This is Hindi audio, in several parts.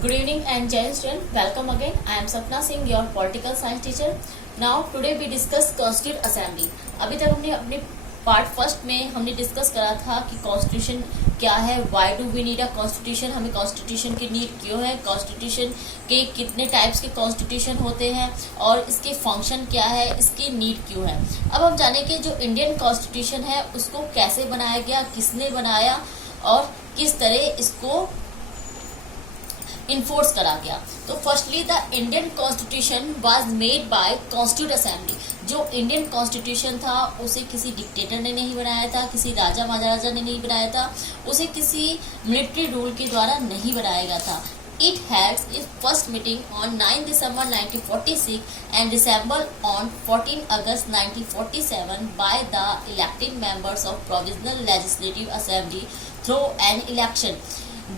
Good evening and Jai student. Welcome again. I am Sapna Singh, your political science teacher. Now today we discuss Constituent Assembly. अभी तक हमने अपने पार्ट फर्स्ट में हमने डिस्कस करा था कि कॉन्स्टिट्यूशन क्या है, why do we need a constitution, हमें कॉन्स्टिट्यूशन की नीड क्यों है, कॉन्स्टिट्यूशन के कितने टाइप्स के कॉन्स्टिट्यूशन होते हैं और इसके फंक्शन क्या है, इसकी नीड क्यों है। अब हम जानेंगे जो इंडियन कॉन्स्टिट्यूशन है उसको कैसे बनाया गया, किसने बनाया और किस तरह इसको इन्फोर्स करा गया। तो firstly the Indian constitution was made by constitute assembly. जो इंडियन कॉन्स्टिट्यूशन था उसे किसी डिक्टेटर ने नहीं बनाया था, किसी राजा महाराजा ने नहीं बनाया था, उसे किसी मिलिट्री रूल के द्वारा नहीं बनाया गया था। It had its first meeting on 9 December 1946 and reassembled on 14 August 1947 by the elected members of Provisional Legislative Assembly through an election.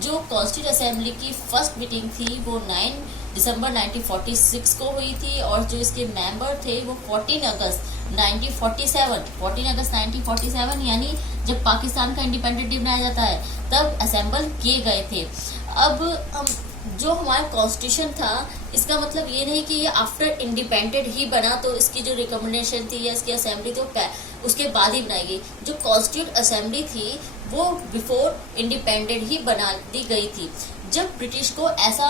जो कॉन्स्टिट्यूट असेंबली की फर्स्ट मीटिंग थी वो 9 दिसंबर 1946 को हुई थी और जो इसके मेंबर थे वो 14 अगस्त 1947 यानी जब पाकिस्तान का इंडिपेंडेंट डे बनाया जाता है तब असेंबल किए गए थे। अब जो हमारा कॉन्स्टिट्यूशन था इसका मतलब ये नहीं कि ये आफ्टर इंडिपेंडेंट ही बना तो इसकी जो रिकमेंडेशन थी या इसकी असेंबली थी उसके बाद ही बनाई गई। जो कॉन्स्टिट्यूट असेंबली थी वो बिफोर इंडिपेंडेंट ही बना दी गई थी। जब ब्रिटिश को ऐसा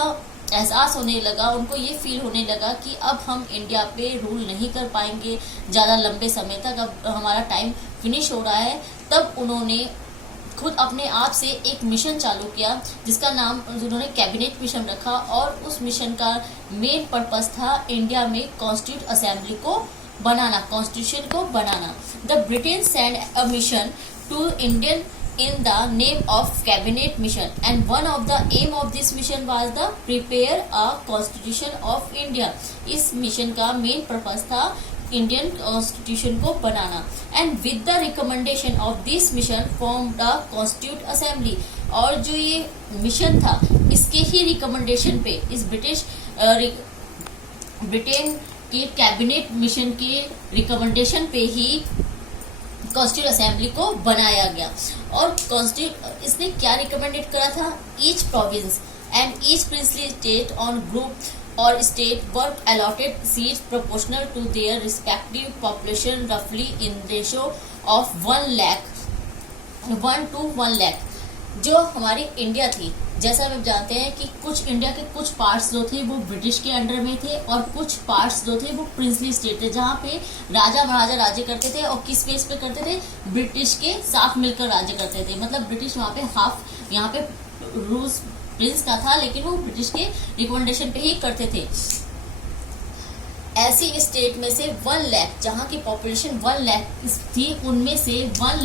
एहसास होने लगा, उनको ये फील होने लगा कि अब हम इंडिया पे रूल नहीं कर पाएंगे ज़्यादा लंबे समय तक, अब हमारा टाइम फिनिश हो रहा है, तब उन्होंने खुद अपने आप से एक मिशन चालू किया जिसका नाम उन्होंने कैबिनेट मिशन रखा और उस मिशन का मेन पर्पस था इंडिया में कॉन्स्टिट्यूट असेंबली को बनाना, कॉन्स्टिट्यूशन को बनाना। The Britain send a mission to Indian in the name of cabinet mission and one of the aim of this mission was the prepare a constitution of India। इस मिशन का मेन पर्पस था इंडियन कॉन्स्टिट्यूशन को बनाना and with the recommendation of this mission form the constituent assembly. और जो ये मिशन था इसके ही रिकमेंडेशन पे इस ब्रिटेन के कैबिनेट मिशन के रिकमेंडेशन पे ही कॉन्स्टिट्यूट असेंबली को बनाया गया। और कॉन्स्टिट्यूट इसने क्या रिकमेंडेड करा था, each province and each princely state on group और state work allotted seats proportional to their respective population रफली in ratio of 1 to 1 lakh। जो हमारी इंडिया थी, जैसा हम जानते हैं कि कुछ इंडिया के कुछ पार्ट्स जो थे वो ब्रिटिश के अंडर में थे और कुछ पार्ट्स जो थे वो प्रिंसली स्टेट थे जहाँ पे राजा महाराजा राज्य करते थे और किस बेस पे करते थे, ब्रिटिश के साथ मिलकर राज्य करते थे। मतलब ब्रिटिश वहाँ पे हाफ यहाँ पे रूल्स प्रिंस का था लेकिन वो ब्रिटिश के रिकमेंडेशन पे ही करते थे। ऐसी स्टेट में से 1 लाख जहाँ की पॉपुलेशन 1 लाख थी उनमें से 1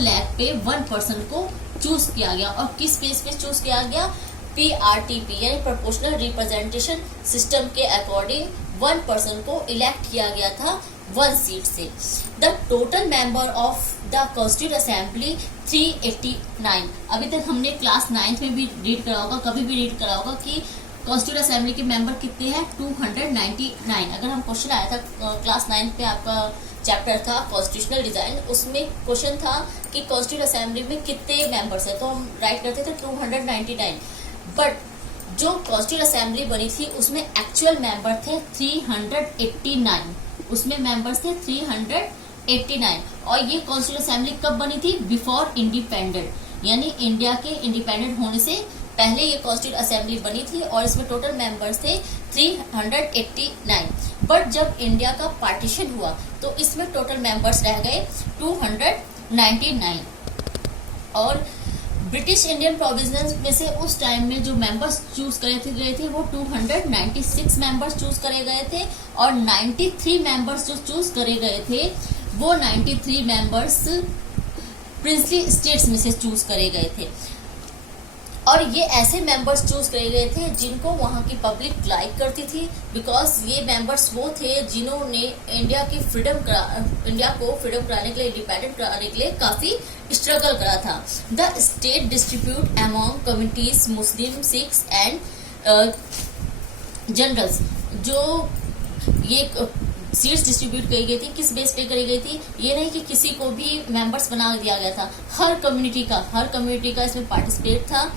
लाख पे 1 पर्सन को चूज किया गया। और किस बेस पे चूज किया गया, PRTP यानी प्रोपोर्शनल रिप्रेजेंटेशन सिस्टम के अकॉर्डिंग 1 पर्सन को इलेक्ट किया गया था 1 सीट से। The total member of the constituent assembly 389। अभी तक हमने क्लास 9th में भी रीड करा होगा, कभी भी रीड करा होगा कि कॉन्स्टिट्यूट असेंबली के मेंबर कितने हैं, 299। अगर हम क्वेश्चन आया था क्लास 9th पे, आपका चैप्टर था कॉन्स्टिट्यूशनल डिजाइन, उसमें क्वेश्चन था कि कॉन्स्टिट्यूट असेंबली में कितने मेंबर्स हैं, तो हम राइट करते थे 299। बट जो कॉन्स्टिट्यूट असेंबली बनी थी उसमें एक्चुअल मेंबर थे 389, उसमें मेंबर्स थे 389। और ये कॉन्स्टिट्यूट असेंबली कब बनी थी, बिफोर इंडिपेंडेंट, यानी इंडिया के इंडिपेंडेंट होने से पहले ये कॉन्स्टिट्यूट असेंबली बनी थी और इसमें टोटल मेंबर्स थे 389। बट जब इंडिया का पार्टीशन हुआ तो इसमें टोटल मेंबर्स रह गए 299। और ब्रिटिश इंडियन प्रोविजन में से उस टाइम में जो मेंबर्स चूज करे गए थे वो 296 मेंबर्स चूज करे गए थे और 93 मेंबर्स जो चूज करे गए थे वो 93 मेंबर्स प्रिंसली स्टेट्स में से चूज करे गए थे। और ये ऐसे मेंबर्स चूज करे गए थे जिनको वहाँ की पब्लिक लाइक करती थी, बिकॉज ये मेंबर्स वो थे जिन्होंने इंडिया को फ्रीडम कराने के लिए, इंडिपेंडेंट कराने के लिए काफी स्ट्रगल करा था। The state distribute among communities Muslim, Sikhs and generals. जो ये सीट्स डिस्ट्रीब्यूट करी गई थी किस बेस पे करी गई थी, ये नहीं कि किसी को भी मेंबर्स बना दिया गया था, हर कम्युनिटी का इसमें पार्टिसिपेट था।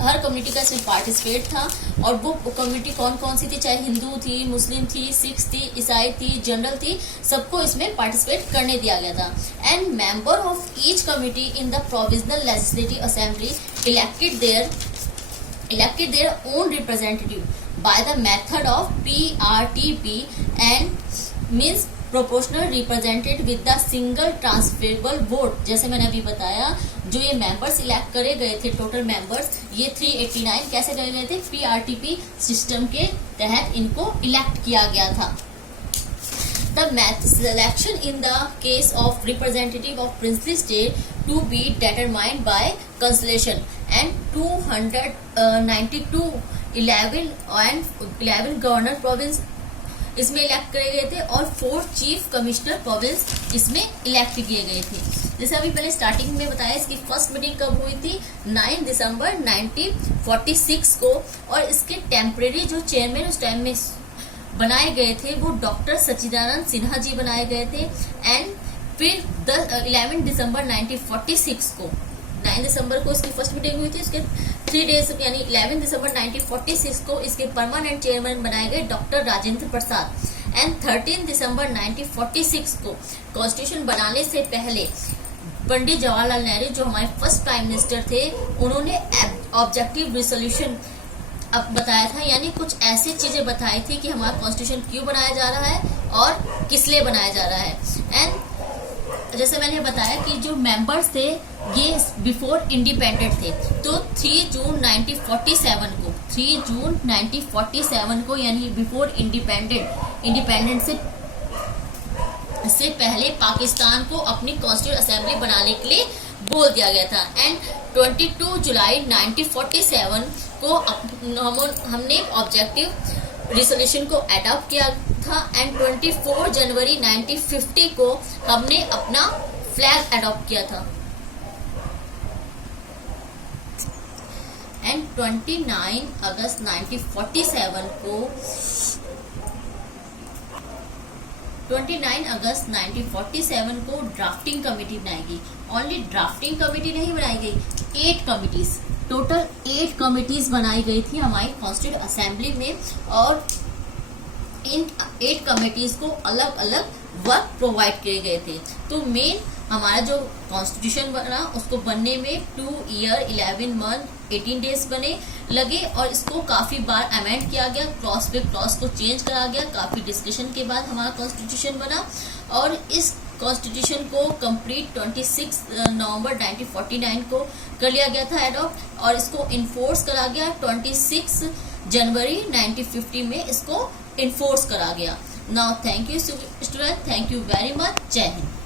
हर कम्युनिटी का इसमें पार्टिसिपेट था। और वो कम्युनिटी कौन कौन सी थी, चाहे हिंदू थी, मुस्लिम थी, सिख थी, ईसाई थी, जनरल थी, सबको इसमें पार्टिसिपेट करने दिया गया था। And member of each community in the provisional legislative assembly elected their own representative by the method of PRTP and means proportional represented with the single transferable vote। जैसे मैंने अभी बताया, जो ये मेंबर्स इलेक्ट करे गए थे, टोटल मेंबर्स ये 389 कैसे करे गए थे, PRTP सिस्टम के तहत इनको इलेक्ट किया गया था। The selection in the case of representative of princely state to be determined by consultation and 292 11 governor province इसमें इलेक्ट करे गए थे और 4 चीफ कमिश्नर प्रोविंस इसमें इलेक्ट किए गए थे। जैसे अभी पहले स्टार्टिंग में बताया, इसकी फर्स्ट मीटिंग कब हुई थी, 9 दिसंबर 1946 को। और इसके टेम्परेरी जो चेयरमैन उस टाइम में बनाए गए थे वो डॉक्टर सच्चिदानंद सिन्हा जी बनाए गए थे। एंड फिर 11 दिसंबर 1946 को, 9 दिसंबर को इसकी फर्स्ट मीटिंग हुई थी, उसके 3 डेज यानी 11 दिसंबर 1946 को इसके परमानेंट चेयरमैन बनाए गए डॉक्टर राजेंद्र प्रसाद। एंड 13 दिसंबर 1946 को कॉन्स्टिट्यूशन बनाने से पहले पंडित जवाहरलाल नेहरू, जो हमारे फर्स्ट प्राइम मिनिस्टर थे, उन्होंने ऑब्जेक्टिव रिजोल्यूशन अब बताया था, यानी कुछ ऐसी चीजें बताई थी कि हमारा कॉन्स्टिट्यूशन क्यों बनाया जा रहा है और किस लिए बनाया जा रहा है। एंड जैसे मैंने बताया कि जो मेंबर्स थे ये बिफोर इंडिपेंडेंट थे, तो 3 जून 1947 को यानी बिफोर इंडिपेंडेंट से पहले पाकिस्तान को अपनी कॉन्स्टिट्यूंट असेंबली बनाने के लिए बोल दिया गया था। एंड 22 जुलाई 1947 को हमने ऑब्जेक्टिव रिजोल्यूशन को अडॉप्ट किया था। एंड 24 जनवरी 1950 को हमने अपना फ्लैग अडॉप्ट किया था। एंड 29 अगस्त 1947 को ड्राफ्टिंग कमेटी बनाई गई। ओनली ड्राफ्टिंग कमेटी नहीं बनाई गई, 8 कमिटीज, टोटल 8 कमिटीज बनाई गई थी हमारी कॉन्स्टिट्यूंट असेंबली में। और इन 8 कमिटीज को अलग अलग वर्क प्रोवाइड किए गए थे। तो मेन हमारा जो कॉन्स्टिट्यूशन बना उसको बनने में 2 ईयर 11 मंथ 18 डेज बने लगे। और इसको काफी बार अमेंड किया गया, क्लॉज पे क्लॉज को चेंज करा गया। काफी डिस्कशन के बाद हमारा कॉन्स्टिट्यूशन बना। और इस कॉन्स्टिट्यूशन को कंप्लीट 26 नवंबर 1949 को कर लिया गया था एडॉप्ट। और इसको इन्फोर्स करा गया 26 जनवरी 1950 में इसको इन्फोर्स करा गया। Now thank you student, thank you very much. जय हिंद।